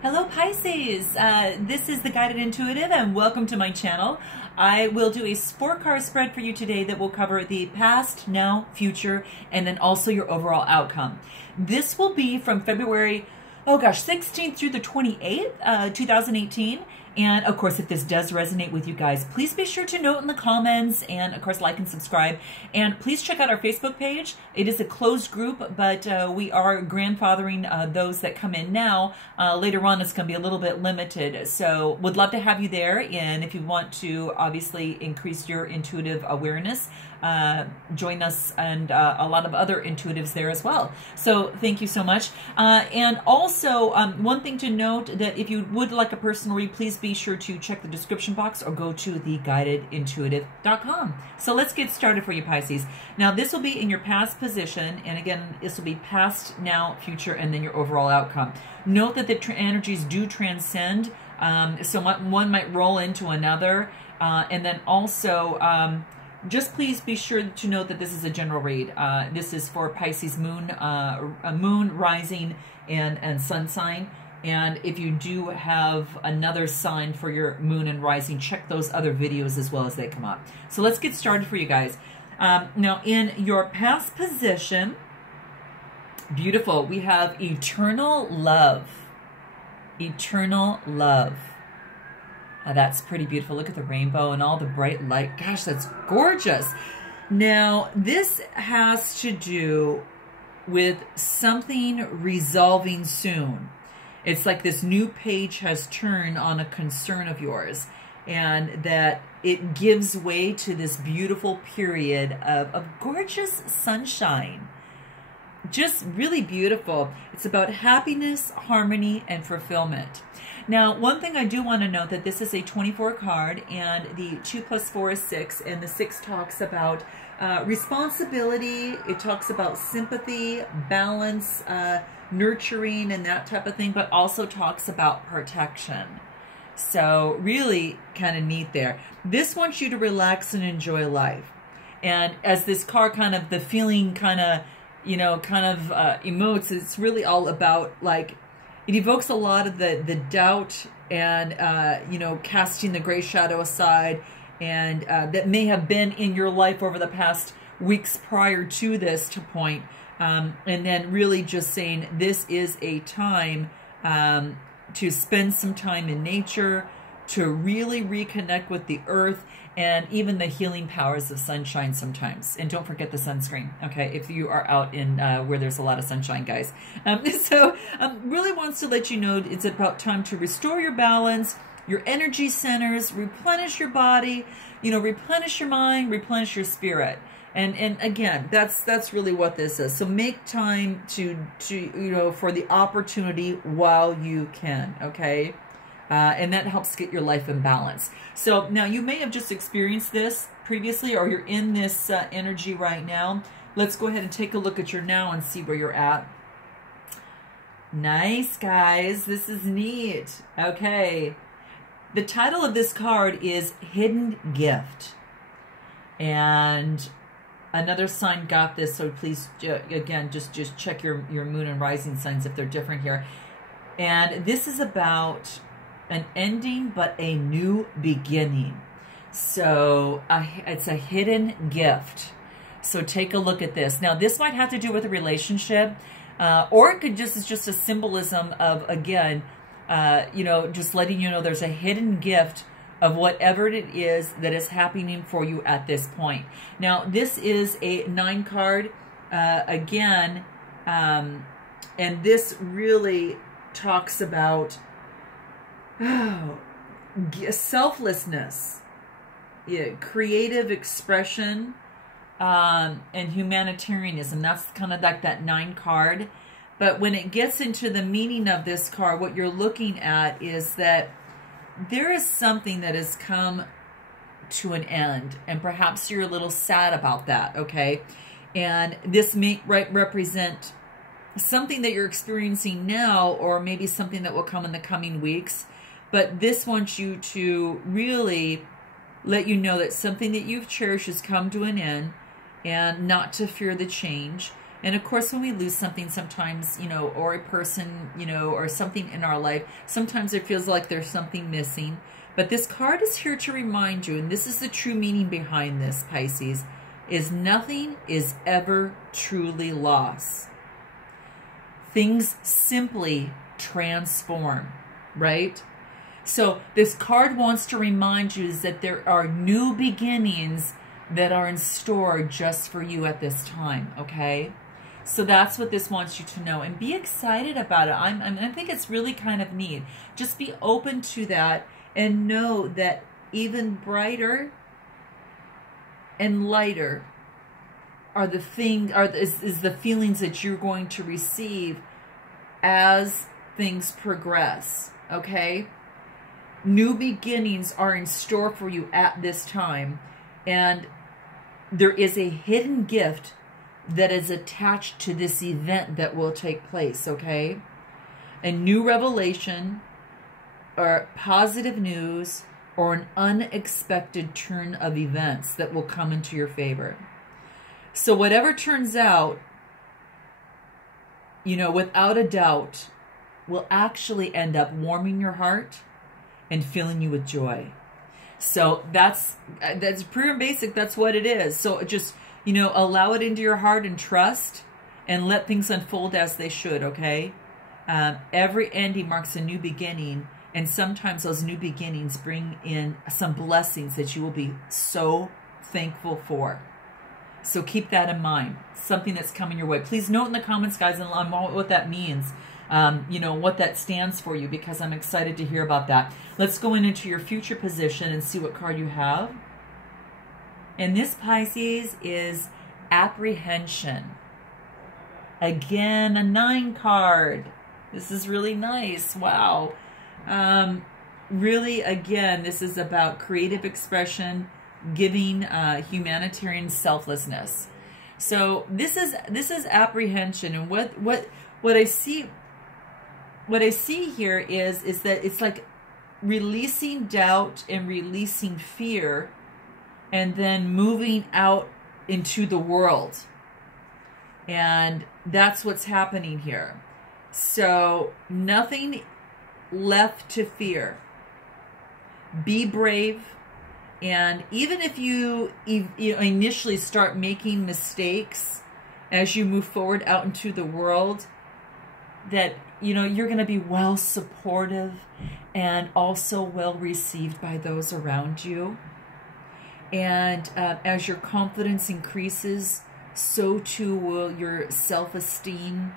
Hello Pisces, this is the Guided Intuitive and welcome to my channel. I will do a 4-card spread for you today that will cover the past, now, future, and then also your overall outcome. This will be from February, 16th through the 28th, 2018. And of course, if this does resonate with you guys, please be sure to note in the comments and of course, like and subscribe. And please check out our Facebook page. It is a closed group, but we are grandfathering those that come in now. Later on, it's going to be a little bit limited. So would love to have you there. And if you want to obviously increase your intuitive awareness, join us and a lot of other intuitives there as well. So thank you so much. And also, one thing to note that if you would like a personal read, please be sure to check the description box or go to theguidedintuitive.com. So let's get started for you, Pisces. Now, this will be in your past position. And again, this will be past, now, future, and then your overall outcome. Note that the energies do transcend. So one might roll into another. And then also, just please be sure to note that this is a general read. This is for Pisces moon, moon, rising, and sun sign. And if you do have another sign for your moon and rising, check those other videos as well as they come up. So let's get started for you guys. Now, in your past position, beautiful, we have eternal love. Eternal love. That's pretty beautiful. Look at the rainbow and all the bright light. Gosh, that's gorgeous. Now, this has to do with something resolving soon. It's like this new page has turned on a concern of yours, and that it gives way to this beautiful period of gorgeous sunshine. Just really beautiful. It's about happiness, harmony, and fulfillment. Now, one thing I do want to note that this is a 24 card, and the 2 plus 4 is 6, and the 6 talks about responsibility. It talks about sympathy, balance, nurturing, and that type of thing, but also talks about protection. So really kind of neat there. This wants you to relax and enjoy life. And as this card kind of, the feeling kind of, emotes, it's really all about, like, it evokes a lot of the doubt and, casting the gray shadow aside, and that may have been in your life over the past weeks prior to this point. And then really just saying this is a time to spend some time in nature, to really reconnect with the earth, and even the healing powers of sunshine sometimes. And don't forget the sunscreen, okay, if you are out in where there's a lot of sunshine, guys. Really wants to let you know it's about time to restore your balance, your energy centers, replenish your body, replenish your mind, replenish your spirit. And again, that's really what this is. So make time to for the opportunity while you can, okay? And that helps get your life in balance. So now you may have just experienced this previously, or you're in this energy right now. Let's go ahead and take a look at your now and see where you're at. Nice, guys. This is neat. Okay. The title of this card is Hidden Gift. And another sign got this, so please, again, just check your moon and rising signs if they're different here. And this is about an ending, but a new beginning. So it's a hidden gift. So take a look at this. Now, this might have to do with a relationship, or it could is just a symbolism of, again, just letting you know there's a hidden gift of whatever it is that is happening for you at this point. Now, this is a 9 card, again, and this really talks about selflessness, creative expression, and humanitarianism. That's kind of like that 9 card. But when it gets into the meaning of this card, what you're looking at is that there is something that has come to an end, and perhaps you're a little sad about that, okay? And this may represent something that you're experiencing now, or maybe something that will come in the coming weeks. But this wants you to really let you know that something that you've cherished has come to an end, and not to fear the change. And of course, when we lose something sometimes, you know, or a person, you know, or something in our life, sometimes it feels like there's something missing. But this card is here to remind you, and this is the true meaning behind this, Pisces, is nothing is ever truly lost. Things simply transform, right? So this card wants to remind you is that there are new beginnings that are in store just for you at this time, okay? So that's what this wants you to know, and be excited about it. I think it's really kind of neat. Just be open to that and know that even brighter and lighter are the is the feelings that you're going to receive as things progress, okay? New beginnings are in store for you at this time, and there is a hidden gift that is attached to this event that will take place, okay? A new revelation or positive news or an unexpected turn of events that will come into your favor. So whatever turns out, you know, without a doubt, will actually end up warming your heart and filling you with joy. So that's pure and basic. That's what it is. So just, you know, allow it into your heart and trust and let things unfold as they should, okay? Every ending marks a new beginning, and sometimes those new beginnings bring in some blessings that you will be so thankful for. So keep that in mind, something that's coming your way. Please note in the comments, guys, and what that means, you know, what that stands for you, because I'm excited to hear about that. Let's go into your future position and see what card you have. And this, Pisces, is apprehension. Again, a 9 card. This is really nice. Wow. Really, again, this is about creative expression, giving, humanitarian selflessness. So this is apprehension, and what I see here is that it's like releasing doubt and releasing fear, and then moving out into the world. And that's what's happening here. So nothing left to fear. Be brave. And even if you initially start making mistakes as you move forward out into the world, that, you know, you're going to be well supportive and also well received by those around you. And as your confidence increases, so too will your self-esteem,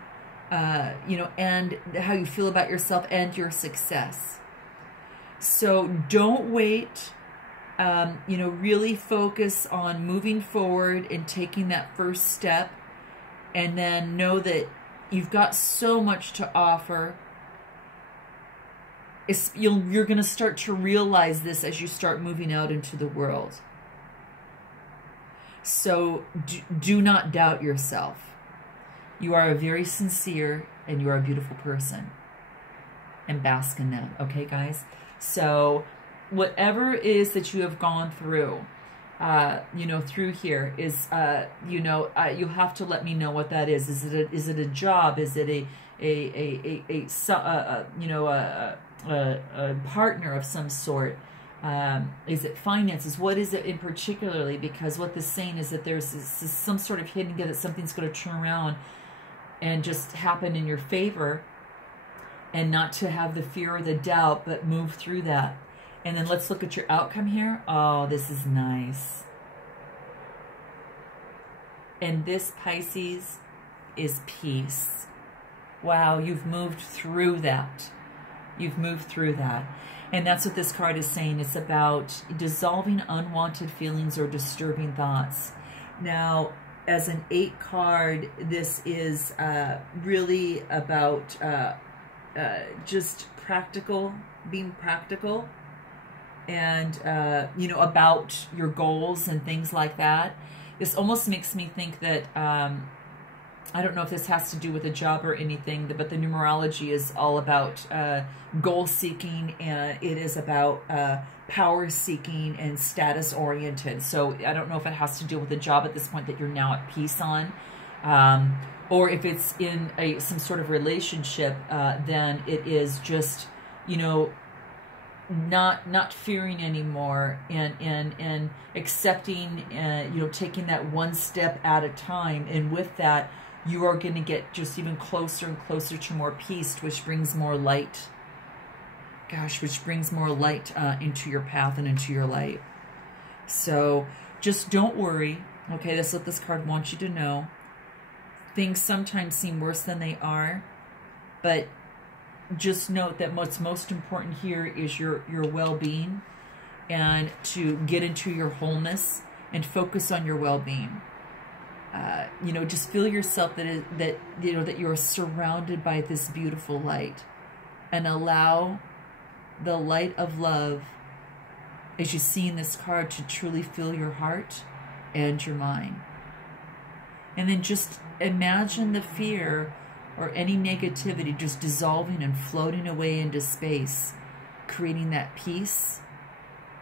you know, and how you feel about yourself and your success. So don't wait. You know, really focus on moving forward and taking that first step, and then know that you've got so much to offer. You're going to start to realize this as you start moving out into the world. So do not doubt yourself. You are a very sincere and you are a beautiful person. And bask in that. Okay, guys? So whatever it is that you have gone through, you know, through here is, you know, you have to let me know what that is. Is it a job? Is it you know, a partner of some sort? Is it finances? What is it in particularly? Because what this is saying is that there's some sort of hidden gift that something's going to turn around and just happen in your favor, and not to have the fear or the doubt, but move through that. And then let's look at your outcome here. Oh, this is nice. And this, Pisces, is peace. Wow, you've moved through that. You've moved through that. And that's what this card is saying. It's about dissolving unwanted feelings or disturbing thoughts. Now, as an 8 card, this is really about just practical, being practical, and you know, about your goals and things like that. This almost makes me think that I don't know if this has to do with a job or anything, but the numerology is all about goal seeking, and it is about power seeking and status oriented. So I don't know if it has to do with a job at this point that you're now at peace on, Or if it's in some sort of relationship, then it is just, you know, not fearing anymore, and accepting, you know, taking that one step at a time. And with that, you are going to get just even closer and closer to more peace, which brings more light. Gosh, which brings more light into your path and into your life. So just don't worry. Okay, that's what this card wants you to know. Things sometimes seem worse than they are, but just note that what's most important here is your well-being, and to get into your wholeness and focus on your well-being. You know, just feel yourself that you're surrounded by this beautiful light, and allow the light of love, as you see in this card, to truly fill your heart and your mind. And then just imagine the fear or any negativity just dissolving and floating away into space, creating that peace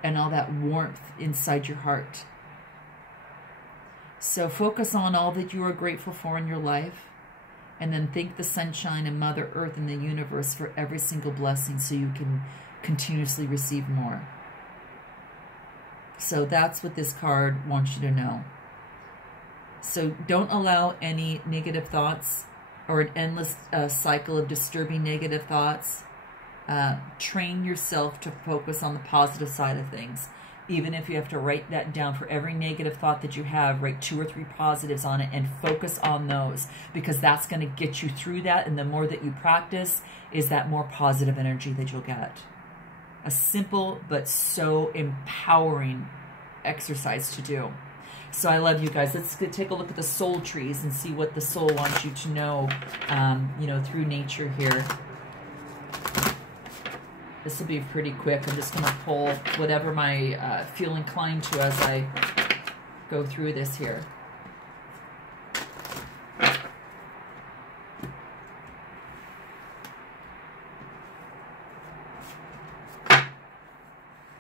and all that warmth inside your heart. So focus on all that you are grateful for in your life, and then thank the sunshine and Mother Earth and the universe for every single blessing, so you can continuously receive more. So that's what this card wants you to know. So don't allow any negative thoughts or an endless cycle of disturbing negative thoughts. Train yourself to focus on the positive side of things. Even if you have to write that down, for every negative thought that you have, write 2 or 3 positives on it and focus on those, because that's going to get you through that. And the more that you practice, is that more positive energy that you'll get. A simple but so empowering exercise to do. So I love you guys. Let's take a look at the soul trees and see what the soul wants you to know, you know, through nature here. This will be pretty quick. I'm just going to pull whatever I feel inclined to as I go through this here.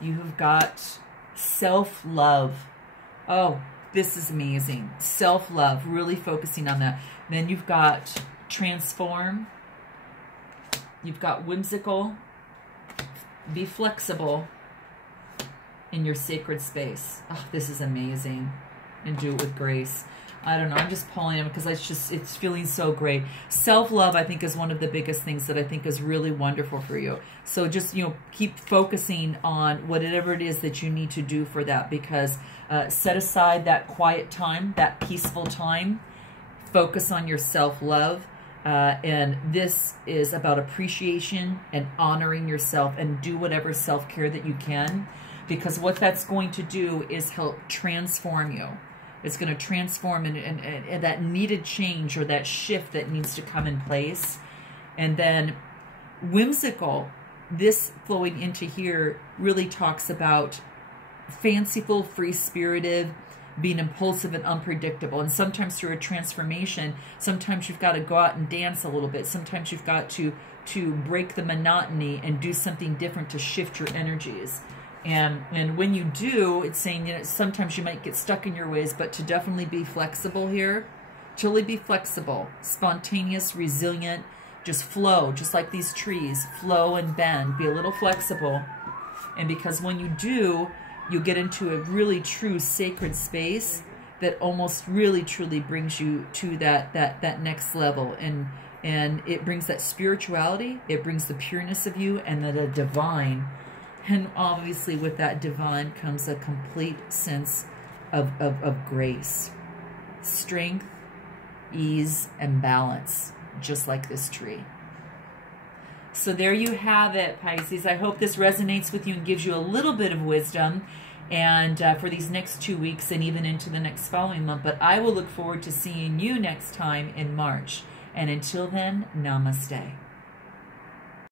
You have got self-love. Oh, this is amazing. Self-love, really focusing on that. Then you've got transform. You've got whimsical. Be flexible in your sacred space. Oh, this is amazing. And do it with grace. I don't know. I'm just pulling them because it's feeling so great. Self-love, I think, is one of the biggest things that I think is really wonderful for you. So just, you know, keep focusing on whatever it is that you need to do for that, because set aside that quiet time, that peaceful time. Focus on your self-love. And this is about appreciation and honoring yourself, and do whatever self-care that you can, because what that's going to do is help transform you. It's going to transform and that needed change, or that shift that needs to come in place. And then whimsical, this flowing into here really talks about fanciful, free-spirited, being impulsive and unpredictable. And sometimes through a transformation, sometimes you've got to go out and dance a little bit. Sometimes you've got to break the monotony and do something different to shift your energies. And when you do, it's saying, you know, sometimes you might get stuck in your ways, but to definitely be flexible here. Totally be flexible, spontaneous, resilient, just flow, just like these trees, flow and bend, be a little flexible. And because when you do, you get into a really true sacred space that almost really truly brings you to that next level. And it brings that spirituality, it brings the pureness of you, and the divine. And obviously with that divine comes a complete sense of grace, strength, ease, and balance, just like this tree. So there you have it, Pisces. I hope this resonates with you and gives you a little bit of wisdom, and for these next 2 weeks and even into the next following month. But I will look forward to seeing you next time in March. And until then, namaste.